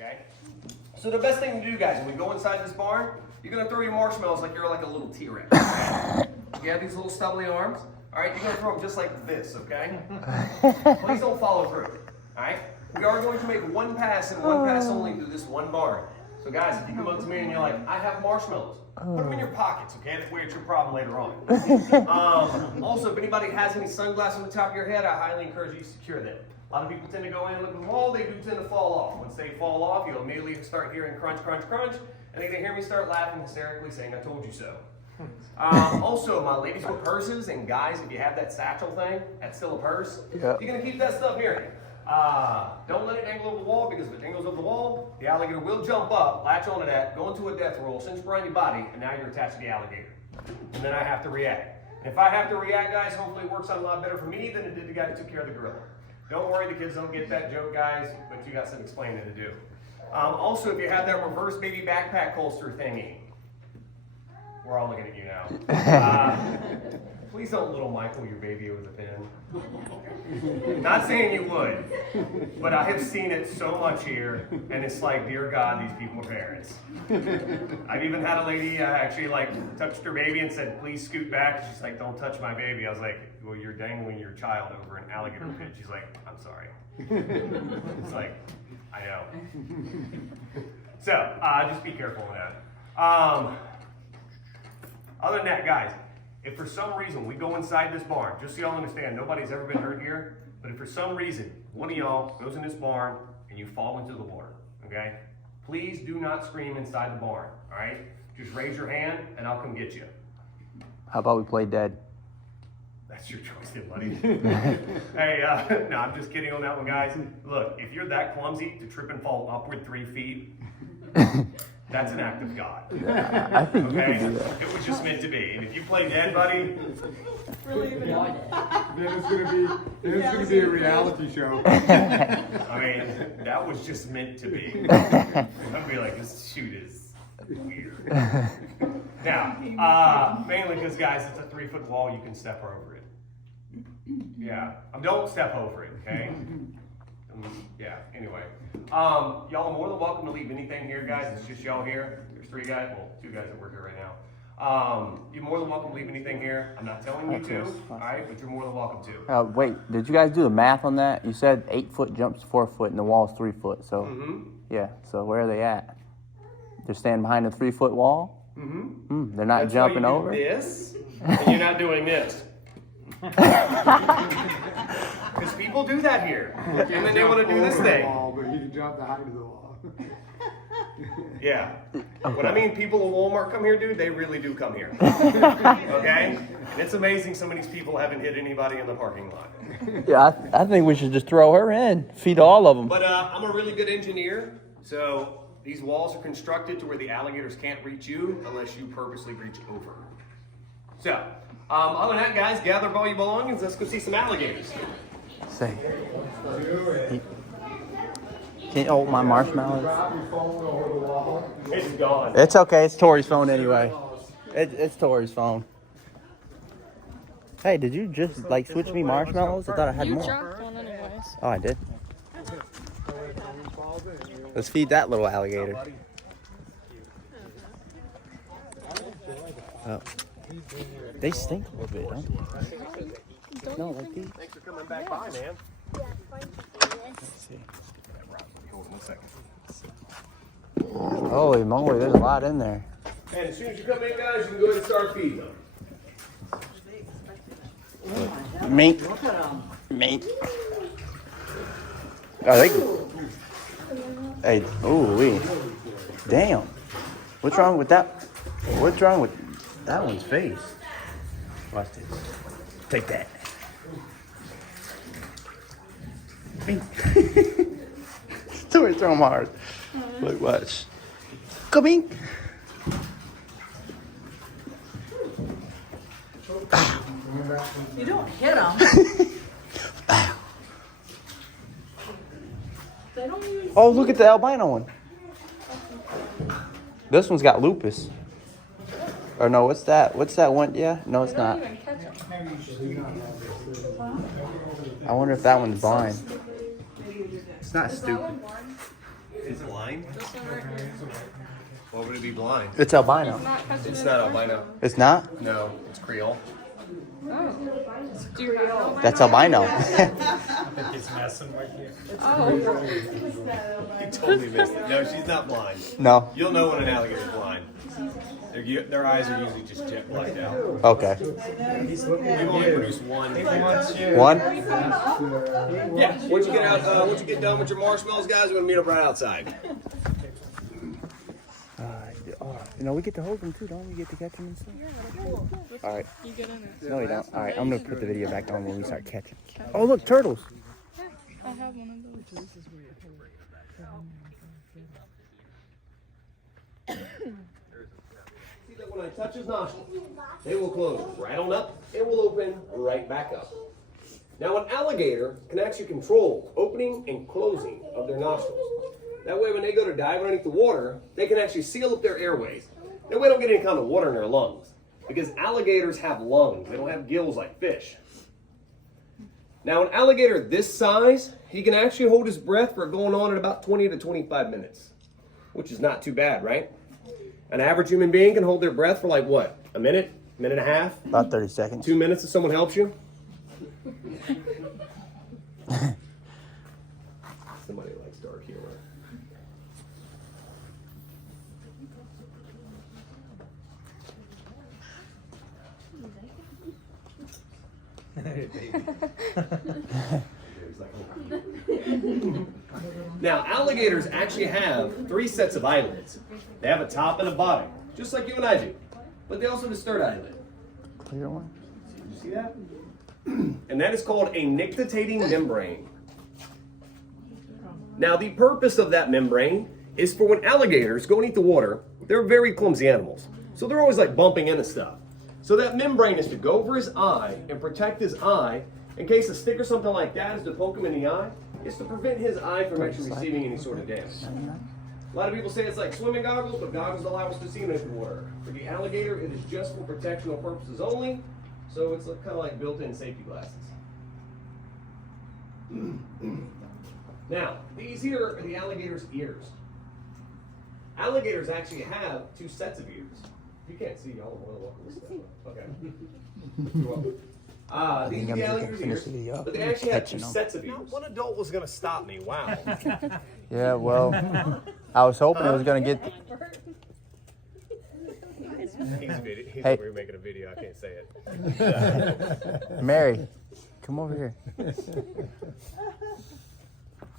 okay? So the best thing to do, guys, when we go inside this barn, you're gonna throw your marshmallows like you're like a little T-Rex, okay? You have these little stubbly arms, all right? You're gonna throw them just like this, okay? Please don't follow through, all right? We are going to make one pass and one pass only through this one barn. So guys, if you come up to me and you're like, I have marshmallows, put them in your pockets, okay? That way it's your problem later on. Also, if anybody has any sunglasses on the top of your head, I highly encourage you to secure them. A lot of people tend to go in and look at the wall, they do tend to fall off. Once they fall off, you'll immediately start hearing crunch, crunch, crunch, and then they hear me start laughing hysterically saying, I told you so. Also, my ladies with purses and guys, if you have that satchel thing, that's still a purse. Yep. You're gonna keep that stuff near you. Don't let it dangle over the wall, because if it dangles over the wall, the alligator will jump up, latch onto that, go into a death roll, cinch around your body, and now you're attached to the alligator. And then I have to react. And if I have to react, guys, hopefully it works out a lot better for me than it did the guy who took care of the gorilla. Don't worry, the kids don't get that joke, guys, but you got some explaining to do. Also, if you have that reverse baby backpack holster thingy, we're all looking at you now. Please don't little Michael your baby with a pen. Not saying you would, but I have seen it so much here, and it's like, dear God, these people are parents. I've even had a lady actually like touched her baby and said, please scoot back. She's like, don't touch my baby. I was like, well, you're dangling your child over an alligator pit. She's like, I'm sorry. It's like, I know. So, just be careful with that. Other than that, guys, if for some reason we go inside this barn, just so y'all understand, nobody's ever been hurt here, but if for some reason one of y'all goes in this barn and you fall into the water, okay? Please do not scream inside the barn, all right? Just raise your hand and I'll come get you. How about we play dead? That's your choice, then, buddy. Hey, no, I'm just kidding on that one, guys. Look, if you're that clumsy to trip and fall upward 3 feet, that's an act of God. I think okay? you can do that. It was just meant to be. And if you play dead, buddy, then it's gonna be a reality show. I mean, that was just meant to be. I'd be like, this shoot is weird. Now, mainly because, guys, it's a 3-foot wall, you can step over it. Yeah, don't step over it, okay? Yeah, anyway. Y'all are more than welcome to leave anything here, guys. It's just y'all here. There's 3 guys, well, 2 guys that work here right now. You're more than welcome to leave anything here. I'm not telling you to, all right, but you're more than welcome to. Wait, did you guys do the math on that? You said 8 foot jumps 4 foot and the wall's 3 foot. So, yeah, so where are they at? They're standing behind a 3 foot wall? They're not That's jumping why you over? do this, and you're not doing this. Because people do that here, and then they want to do this thing. But you can jump the height of the wall. Yeah. When I mean people in Walmart come here, dude, they really do come here. Okay? And it's amazing some of these people haven't hit anybody in the parking lot. Yeah, I think we should just throw her in. Feed all of them. But I'm a really good engineer, so these walls are constructed to where the alligators can't reach you unless you purposely reach over. So, other than that, guys, gather up all your belongings. Let's go see some alligators. Say. Can you hold my marshmallows? It's gone. It's okay. It's Tori's phone anyway. It's Tori's phone. Hey, did you just like switch me marshmallows? I thought I had more. You dropped one anyways. Oh, I did. Let's feed that little alligator. Oh. They stink a little bit, don't they? No, like these. Thanks for coming back by, man. Let's see. Hold on 1 second. Holy moly, there's a lot in there. And as soon as you come in, guys, you can go ahead and start feeding them. Meat. Meat. Oh, they. Hey, ooh wee. Damn. What's wrong with that? What's wrong with that one's face? Watch this. Take that. Tori, throw him hard. Look, watch. Coming. You don't hit them. They don't use. Oh, look at the albino one. This one's got lupus. Or no, what's that? What's that one? Yeah, no, it's not. Even catch them. I wonder if that one's blind. It's not stupid. is blind? This one right here. Why would it be blind? It's albino. It's not albino. It's not? No, it's Creole. Oh. Do you have albino? That's albino. He's messing with you. Oh. You totally missed it. No, she's not blind. No. You'll know when an alligator's blind. Their eyes are usually just jet blacked out. Okay. We've only produced one. One? Yeah. Once you get out, once you get done with your marshmallows, guys, we're gonna meet up right outside. You know, we get to hold them too, don't we? Get to catch them and stuff? Yeah, cool. All right. You get in it. No, you don't. All right, I'm going to put the video back on when we start catching. Oh, look, turtles. I have one of those. See that when I touch his nostrils, they will close right on up. It will open right back up. Now, an alligator can actually control opening and closing of their nostrils. That way, when they go to dive underneath the water, they can actually seal up their airways. That way, they don't get any kind of water in their lungs. Because alligators have lungs. They don't have gills like fish. Now, an alligator this size, he can actually hold his breath for going on at about 20 to 25 minutes. Which is not too bad, right? An average human being can hold their breath for like what? A minute? Minute and a half? About 30 seconds. 2 minutes if someone helps you? Somebody likes dark humor. Now, alligators actually have 3 sets of eyelids. They have a top and a bottom, just like you and I do. But they also have a third eyelid. Clear one? Did you see that? And that is called a nictitating membrane. Now, the purpose of that membrane is for when alligators go beneath the water, they're very clumsy animals. So they're always like bumping into stuff. So that membrane is to go over his eye and protect his eye in case a stick or something like that is to poke him in the eye. It's to prevent his eye from actually receiving any sort of damage. A lot of people say it's like swimming goggles, but goggles allow us to see beneath the water. For the alligator, it is just for protectional purposes only. So it's kind of like built-in safety glasses. Now, these here are the alligator's ears. Alligators actually have 2 sets of ears. If you can't see, y'all are more than welcome to step up. Okay. You're welcome. These are the alligator's ears, but they actually have 2 sets of ears. Now, one adult was going to stop me. Wow. Yeah, well, I was hoping it was going to get... He's Hey. over here making a video. I can't say it. Mary, come over here.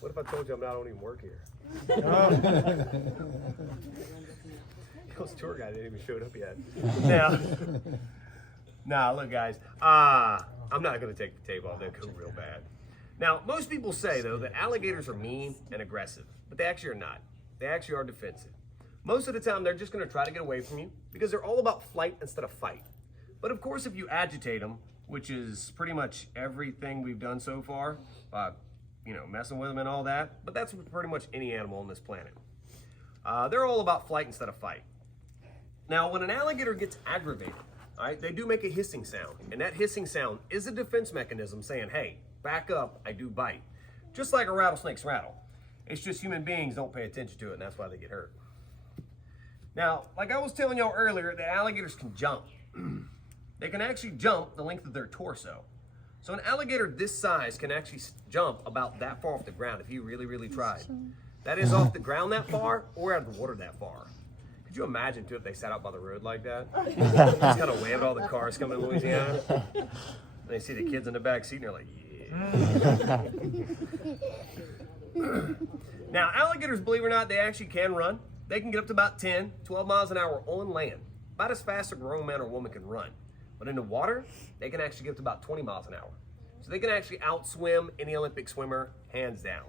What if I told you I don't even work here? Those tour guys ain't even showed up yet. Now, look, guys. I'm not going to take the tape off. They'll go real bad. Now, most people say, though, that alligators are mean and aggressive, but they actually are not. They actually are defensive. Most of the time, they're just going to try to get away from you because they're all about flight instead of fight. But of course, if you agitate them, which is pretty much everything we've done so far, messing with them and all that, but that's pretty much any animal on this planet. They're all about flight instead of fight. Now, when an alligator gets aggravated, all right, they do make a hissing sound, and that hissing sound is a defense mechanism saying, hey, back up, I do bite. Just like a rattlesnake's rattle. It's just human beings don't pay attention to it, and that's why they get hurt. Now, like I was telling y'all earlier, the alligators can jump. They can actually jump the length of their torso. So an alligator this size can actually jump about that far off the ground if you really, really tried. That is off the ground that far or out of the water that far. Could you imagine, too, if they sat out by the road like that? Just kind of wave at all the cars coming to Louisiana. And they see the kids in the back seat and they're like, yeah. Now, alligators, believe it or not, they actually can run. They can get up to about 10, 12 miles an hour on land. About as fast as a grown man or woman can run. But in the water, they can actually get up to about 20 miles an hour. So they can actually outswim any Olympic swimmer, hands down.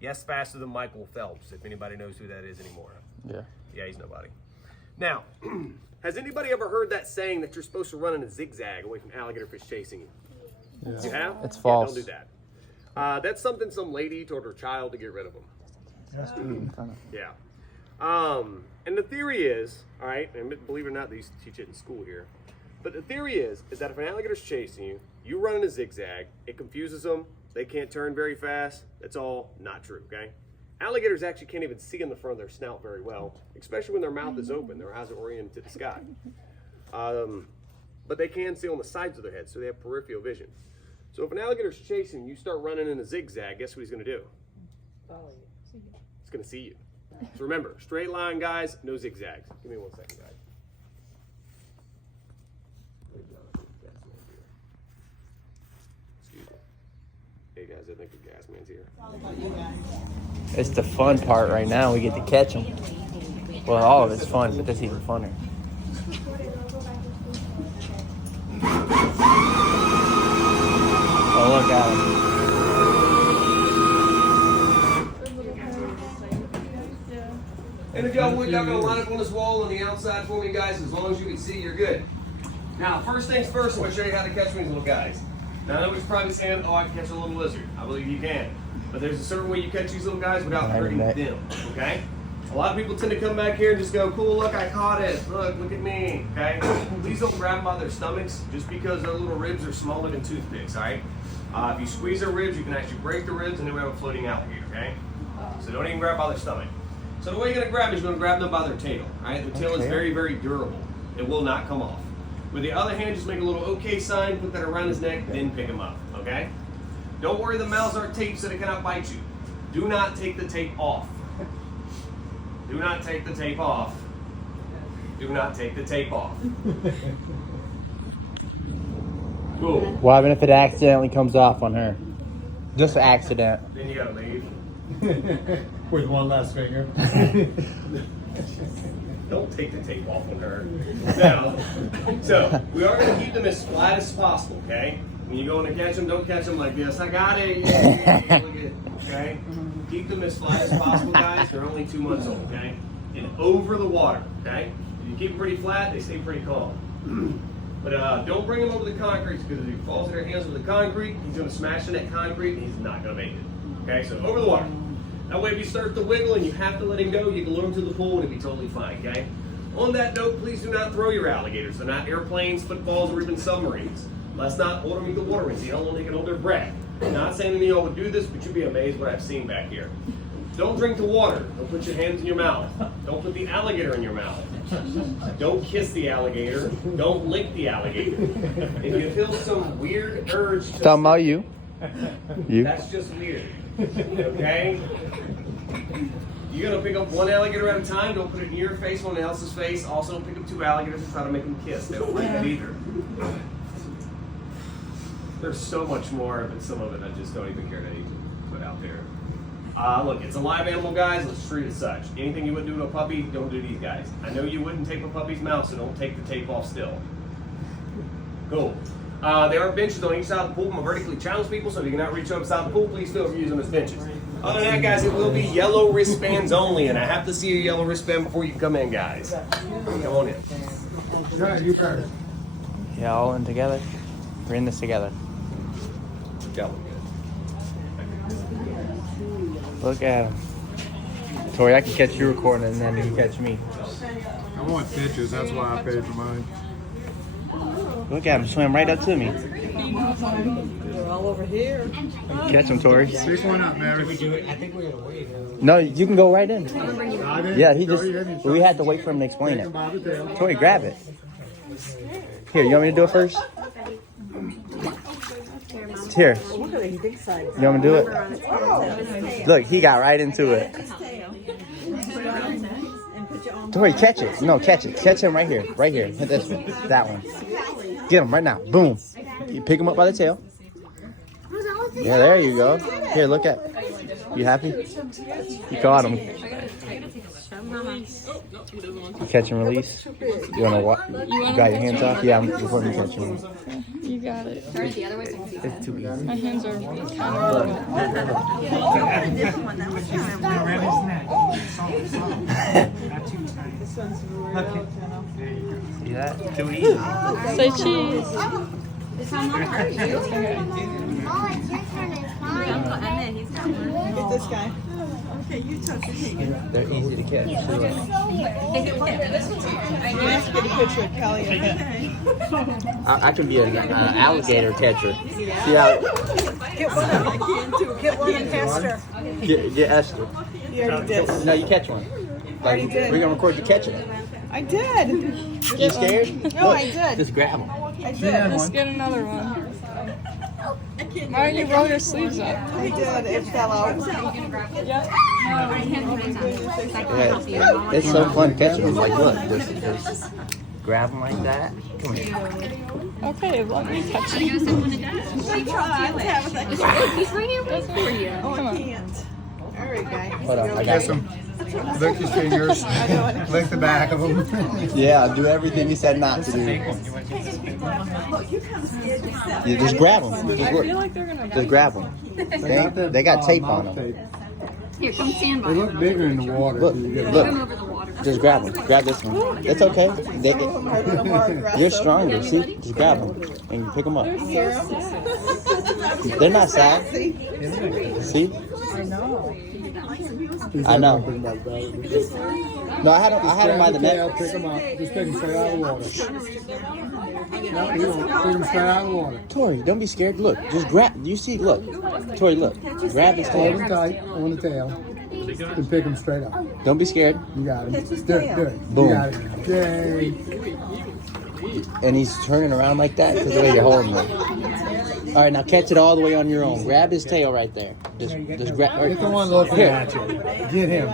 Yes, faster than Michael Phelps, if anybody knows who that is anymore. Yeah. Yeah, he's nobody. Now, has anybody ever heard that saying that you're supposed to run in a zigzag away from alligator fish chasing you? Yeah. You have? It's false. Yeah, don't do that. That's something some lady told her child to get rid of them. Yeah. And the theory is, all right, and believe it or not, they used to teach it in school here. But the theory is that if an alligator's chasing you, you run in a zigzag, it confuses them, they can't turn very fast. That's all not true, okay? Alligators actually can't even see in the front of their snout very well, especially when their mouth is open. Their eyes are oriented to the sky. But they can see on the sides of their head, so they have peripheral vision. So if an alligator's chasing you, start running in a zigzag, guess what he's going to do? It's going to see you. So remember, straight line, guys, no zigzags. Give me 1 second, guys. Excuse me. Hey, guys, I think the gas man's here. It's the fun part right now. We get to catch them. Well, all of it's fun, but that's even funner. Oh, look at him. And if y'all would, y'all gonna line up on this wall on the outside for me, guys. As long as you can see, you're good. Now, first things first, I'm gonna show you how to catch these little guys. Now, I know what you're probably saying, oh, I can catch a little lizard. I believe you can. But there's a certain way you catch these little guys without hurting them, okay? A lot of people tend to come back here and just go, cool, look, I caught it. Look at me, okay? Please don't grab them by their stomachs just because their little ribs are smaller than toothpicks, all right? If you squeeze their ribs, you can actually break the ribs and then we have a floating alligator, okay? So don't even grab by their stomach. So the way you're gonna grab is you're gonna grab them by their tail, all right? The tail is very, very durable. It will not come off. With the other hand, just make a little okay sign, put that around his neck, then pick him up, okay? Don't worry, the mouths are taped so they cannot bite you. Do not take the tape off. Do not take the tape off. Do not take the tape off. Cool. What happens if it accidentally comes off on her? Just an accident. Then you gotta leave. With one last finger. Don't take the tape off on her. Now, so we are going to keep them as flat as possible, okay? When you go in to catch them, don't catch them like this. I got it. Yeah, look at it, okay? Keep them as flat as possible, guys. They're only 2 months old, okay? And over the water, okay? If you keep them pretty flat, they stay pretty calm. But don't bring them over the concrete because if he falls in their hands with the concrete, he's going to smash in that concrete and he's not going to make it. Okay, so over the water. That way if you start to wiggle and you have to let him go, you can lure him to the pool and it'll be totally fine, okay? On that note, please do not throw your alligators. They're not airplanes, footballs, or even submarines. Let's not hold them with the water wings. You don't want they can hold their breath. I'm not saying any of y'all would do this, but you'd be amazed what I've seen back here. Don't drink the water. Don't put your hands in your mouth. Don't put the alligator in your mouth. Don't kiss the alligator. Don't lick the alligator. If you feel some weird urge to... Talking about you. You. That's just weird. Okay? You're gonna pick up one alligator at a time. Don't put it in your face, one else's face. Also, don't pick up 2 alligators and try to make them kiss. They don't like it either. There's so much more, but some of it I just don't even care to put out there. Look, it's a live animal, guys. Let's treat it as such. Anything you would do to a puppy, don't do to these guys. I know you wouldn't tape a puppy's mouth, so don't take the tape off still. Cool. There are benches on each side of the pool. I'm vertically challenged people, so if you cannot reach outside the pool, please feel free using those benches. Other than that, guys, it will be yellow wristbands only, and I have to see a yellow wristband before you come in, guys. Come on in. Yeah, all in together. We're in this together. Go. Look at him. Tori, I can catch you recording and then you can catch me. I want pictures, that's why I paid for mine. Look at him, swim right up to me. They're all over here. Catch him, Tori. Pick one up, Mary. We do it. I think we gotta wait. No, you can go right in. Yeah, he Go just, ahead and we had to wait for him to explain take it. him by the tail. Tori, grab it. Here, you want me to do it first? Here. Look at the big size. You want me to do it? Look, he got right into it. Tori, catch it. No, catch it. Catch him right here. Right here. Hit this one. That one. Get him right now. Boom. You pick him up by the tail. Yeah, there you go. Here, look at. You happy? You caught him. You catch and release. You wanna what? You got your hands off? Yeah, I'm just letting you catch him. You got it. It's too easy. My hands are kind of See that? Too easy. Say cheese. Get this guy. Okay, you touch it. They're easy to catch. Let's get a picture of Kelly and I can be an alligator catcher. See how? Get one of them. I can too. Get one and Esther. Get Esther. You already did. No, you catch one. Already Like, did. we're gonna record you catching it. I did. You scared? No, Look, I did. Just grab them. I did. Let's get another one. Why don't you roll your sleeves up? I did. It fell out. Yeah, it's so fun catching them. Like, look, just grab them like that. Come here. Okay, let me catch you. He's right here waiting for you. Oh, I can't. All right, guys. Hold on, I got Kiss you. him. Lick his fingers. Lick the back of them. Yeah, do everything he said not to do. You just grab them. Just, I look. feel like they're gonna Just grab them. They got tape on them. Here, come stand by. They look bigger in the water. Look, You get look. Come over the water. Just grab them. Grab this one. It's okay. You're stronger. See? Just grab them and you pick them up. They're not sad. See? I know. No, I had him by the neck. Pick them up. Just pick them straight out of the water. No, you won't. Pick them straight out of the water. Tori, don't be scared. Look, just grab. You see? Look, Tori, look. Grab his Hold tail. them tight on the tail. And pick them straight up. Don't be scared. You got it. Do it. Do it. Boom. You got it. Yay. And he's turning around like that because the way you're holding him. All right, now catch it all the way on your own. Grab his tail right there. Just grab. Get the one looking Here. at you. Get him.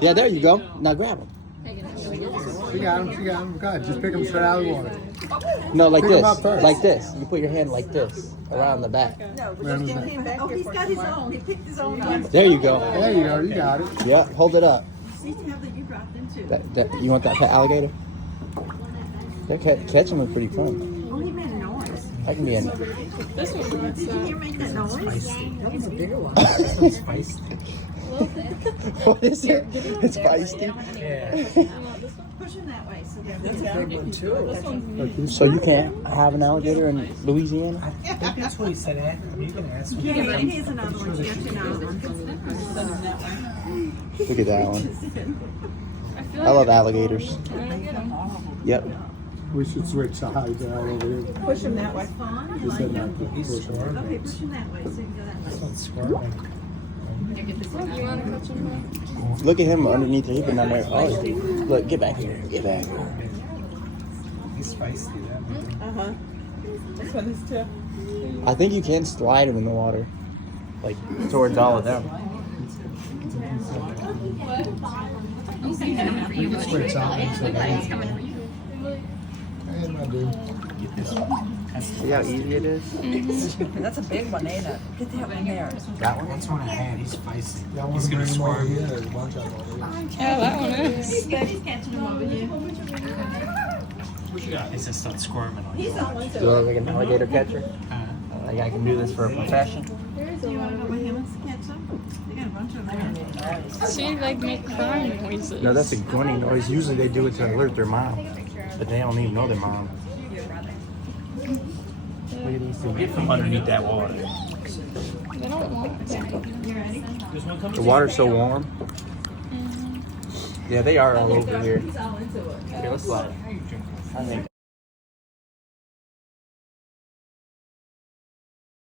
Yeah, there you go. Now grab him. She got him. She got him. God, just pick him straight out of the water. No, like Pick 'em this. up first. Like this. You put your hand like this around the back. Around his neck. Oh, he's got his own. He picked his own up. There you go. There you go. You got it. Yeah, hold it up. See, have that you brought them too. You want that alligator? Catching them is pretty fun. Oh, he made a noise. I can be in. This one wants Did you make that noise? That was a bigger one. What is it? It's feisty. Push him that way. So that's a big one too. So you can't have an alligator in Louisiana? I think that's what he said. You can ask him. Yeah, but here's another one. You have to know one. Look at that one. I love alligators. Yep. We should switch sides out over here. Push him that way. He said not to He's push him. squirming. Okay, push him that way so you can go that way. This one's squirming. You wanna catch him? Look at him underneath the hip down there. Oh, look, get back here. Get back. He's feisty. That one. This one is too. I think you can slide him in the water. Like, towards all of them. Switch out and say, hey, my dude. See how easy it is? That's a big one, ain't it? Get that one there. That one? That's one I had. He's feisty. Y'all want He's to gonna bring him over swarm. here? There's a bunch of them over here. Yeah, that one is. He's good. He's catching them over here. He's just start squirming on you. He's on one Do you too. look like an alligator catcher? Like I can do this for a profession? Do you want to go with him and catch them? They got a bunch of them. See, they make crying noises. No, that's a grunting noise. Usually they do it to alert their mom. But they don't even know their mom. Look at these two. Get from underneath that water. They don't want to. The water's so warm. Yeah, they are all over here. Here, let's slide. I think.